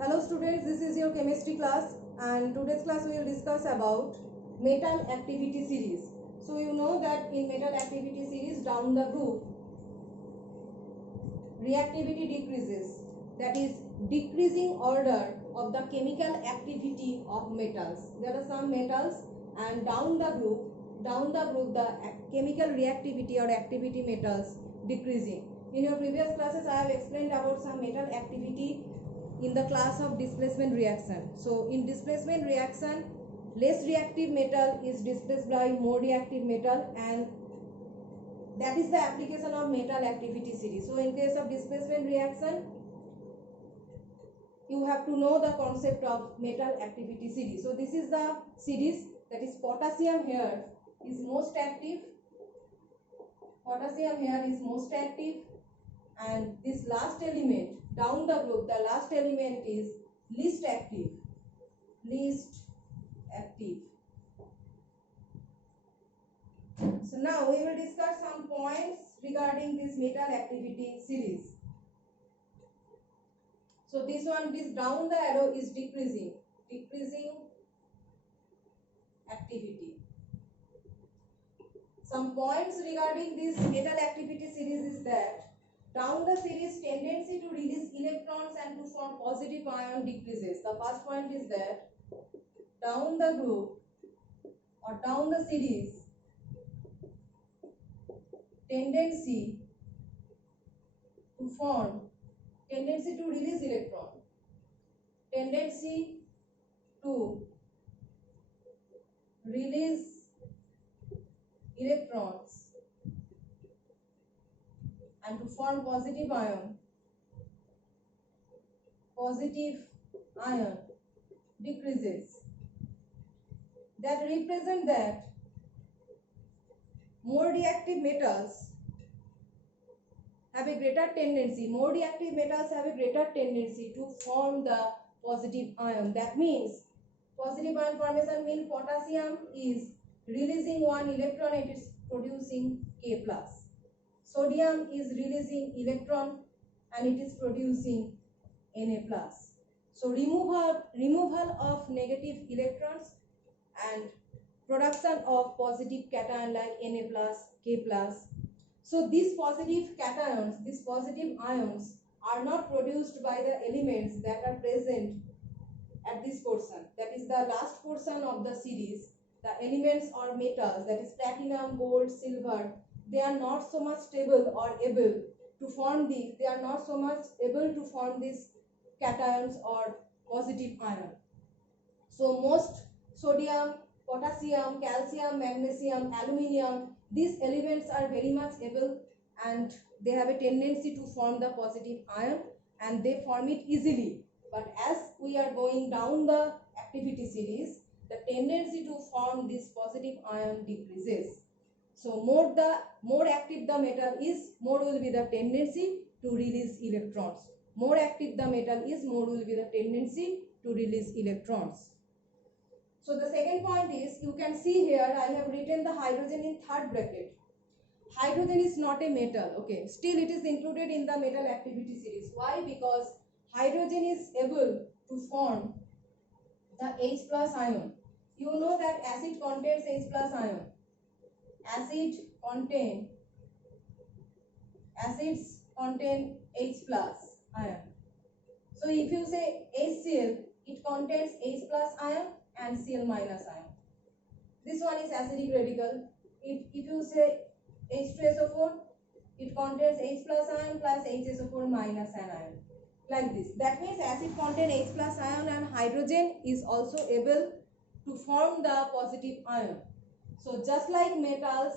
Hello students, this is your chemistry class and today's class we will discuss about metal activity series. So you know that in metal activity series down the group reactivity decreases, that is decreasing order of the chemical activity of metals. There are some metals and down the group the chemical reactivity or activity metals decreasing. In your previous classes I have explained about some metal activity in the class of displacement reaction. So in displacement reaction, less reactive metal is displaced by more reactive metal, and that is the application of metal activity series. So in case of displacement reaction, you have to know the concept of metal activity series. So this is the series, that is potassium here is most active. Potassium here is most active, and this last element down the group, the last element is least active. So now we will discuss some points regarding this metal activity series. So this down the arrow is decreasing activity. Some points regarding this metal activity series is that down the series tendency to release electrons and to form positive ion decreases. The first point is that down the group or down the series tendency to release electron, tendency to release electrons and to form positive ion decreases. That represent that more reactive metals have a greater tendency to form the positive ion. That means positive ion formation means potassium is releasing one electron, it is producing K plus. Sodium is releasing electron and it is producing Na plus. So removal of negative electrons and production of positive cation like Na plus, K plus. So these positive cations, these positive ions are not produced by the elements that are present at this portion. That is the last portion of the series. The elements or metals, that is platinum, gold, silver, they are not so much stable or able to form these. They are not so much able to form these cations or positive ion. So most sodium, potassium, calcium, magnesium, aluminium, these elements are very much able and they have a tendency to form the positive ion and they form it easily. But as we are going down the activity series, the tendency to form this positive ion decreases. So more active the metal is, more will be the tendency to release electrons. More active the metal is, more will be the tendency to release electrons. So the second point is, you can see here I have written the hydrogen in third bracket. Hydrogen is not a metal, okay. Still it is included in the metal activity series. Why? Because hydrogen is able to form the H plus ion. You know that acid contains H plus ion. Acids contain H plus ion. So if you say HCl, it contains H plus ion and Cl minus ion. This one is acidic radical. If you say H2SO4, it contains H plus ion plus HSO4 minus an ion. Like this. That means acid contains H plus ion and hydrogen is also able to form the positive ion. So just like metals,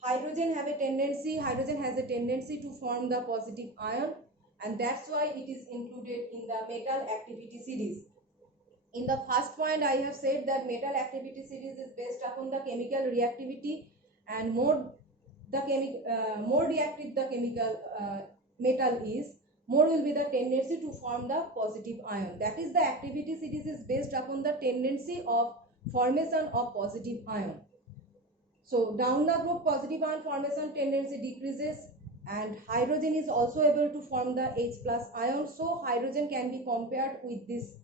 hydrogen has a tendency to form the positive ion, and that's why it is included in the metal activity series. In the first point I have said that metal activity series is based upon the chemical reactivity, and more reactive the chemical metal is, more will be the tendency to form the positive ion. That is, the activity series is based upon the tendency of formation of positive ion. So down the group positive ion formation tendency decreases, and hydrogen is also able to form the H plus ion. So hydrogen can be compared with these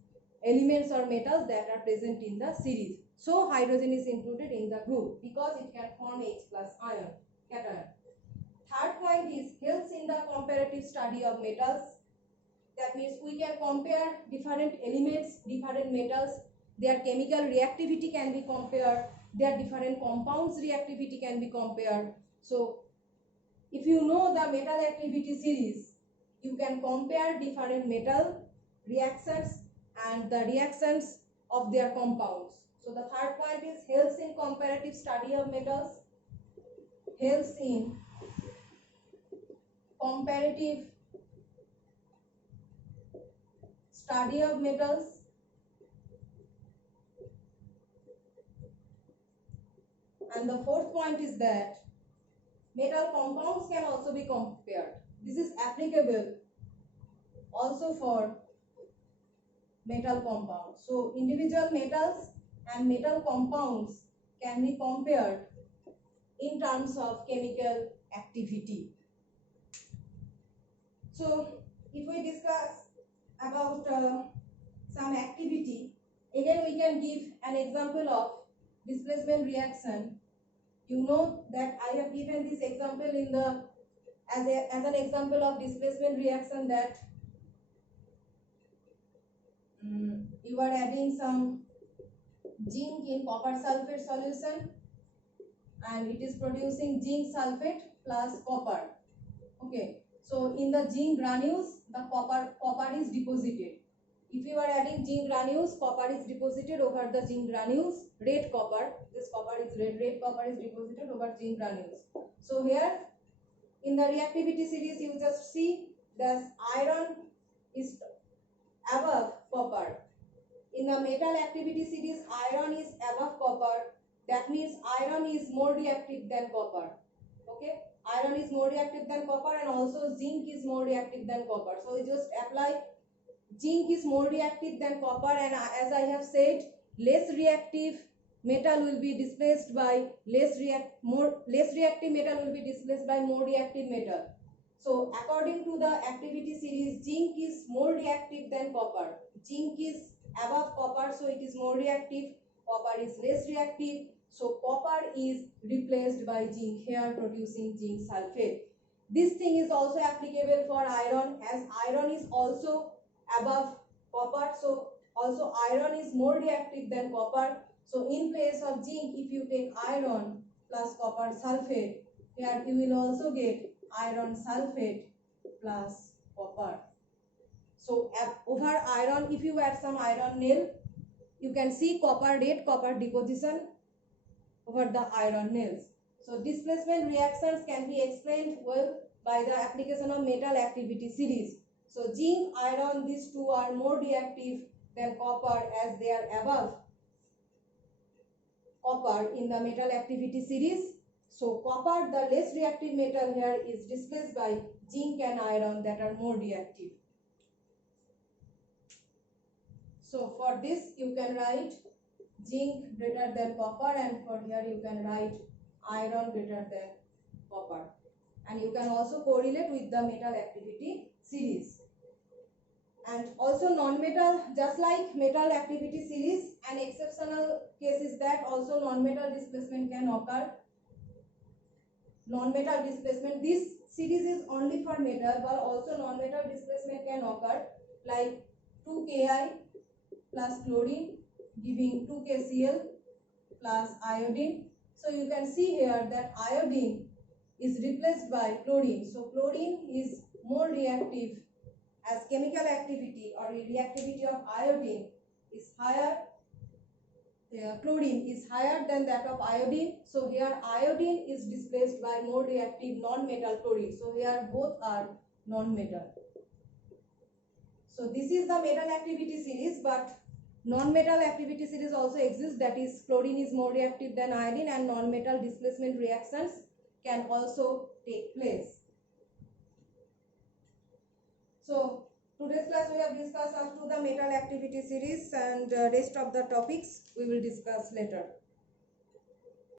elements or metals that are present in the series. So hydrogen is included in the group because it can form H plus ion cation. Third point is helps in the comparative study of metals. That means we can compare different elements, different metals, their chemical reactivity can be compared, their different compounds reactivity can be compared. So if you know the metal activity series, you can compare different metal reactions and the reactions of their compounds. So the third point is helps in comparative study of metals, helps in comparative study of metals, and the fourth point is that metal compounds can also be compared. This is applicable also for metal compounds. So individual metals and metal compounds can be compared in terms of chemical activity. So if we discuss about some activity, again we can give an example of displacement reaction. You know that I have given this example in the as an example of displacement reaction that you are adding some zinc in copper sulfate solution and it is producing zinc sulfate plus copper. Okay, so in the zinc granules the copper is deposited. If you are adding zinc granules, copper is deposited over the zinc granules. Red copper, this copper is red copper is deposited over zinc granules. So here in the reactivity series you just see that iron is above copper. In the metal activity series, iron is above copper. That means iron is more reactive than copper. Okay, iron is more reactive than copper, and also zinc is more reactive than copper. So we just apply zinc is more reactive than copper, and as I have said, less reactive metal will be displaced by less reactive metal will be displaced by more reactive metal. So according to the activity series, zinc is more reactive than copper. Zinc is above copper, so it is more reactive. Copper is less reactive, so copper is replaced by zinc here, producing zinc sulfate. This thing is also applicable for iron, as iron is also above copper, so also iron is more reactive than copper. So in place of zinc, if you take iron plus copper sulfate, here you will also get iron sulfate plus copper. So over iron, if you add some iron nail, you can see red copper deposition over the iron nails. So displacement reactions can be explained well by the application of metal activity series. So zinc, iron, these two are more reactive than copper as they are above copper in the metal activity series. So copper, the less reactive metal here, is displaced by zinc and iron that are more reactive. So for this you can write zinc greater than copper, and for here you can write iron greater than copper. And you can also correlate with the metal activity series. And also non-metal, just like metal activity series, an exceptional case is that also non-metal displacement can occur. Non-metal displacement, this series is only for metal, but also non-metal displacement can occur, like 2Ki plus chlorine giving 2KCl plus iodine. So you can see here that iodine is replaced by chlorine. So chlorine is more reactive, as chemical activity or reactivity of iodine is higher, chlorine is higher than that of iodine. So here iodine is displaced by more reactive non-metal chlorine. So here both are non-metal. So this is the metal activity series, but non-metal activity series also exists, that is chlorine is more reactive than iodine, and non-metal displacement reactions can also take place. So today's class we have discussed up to the metal activity series, and rest of the topics we will discuss later.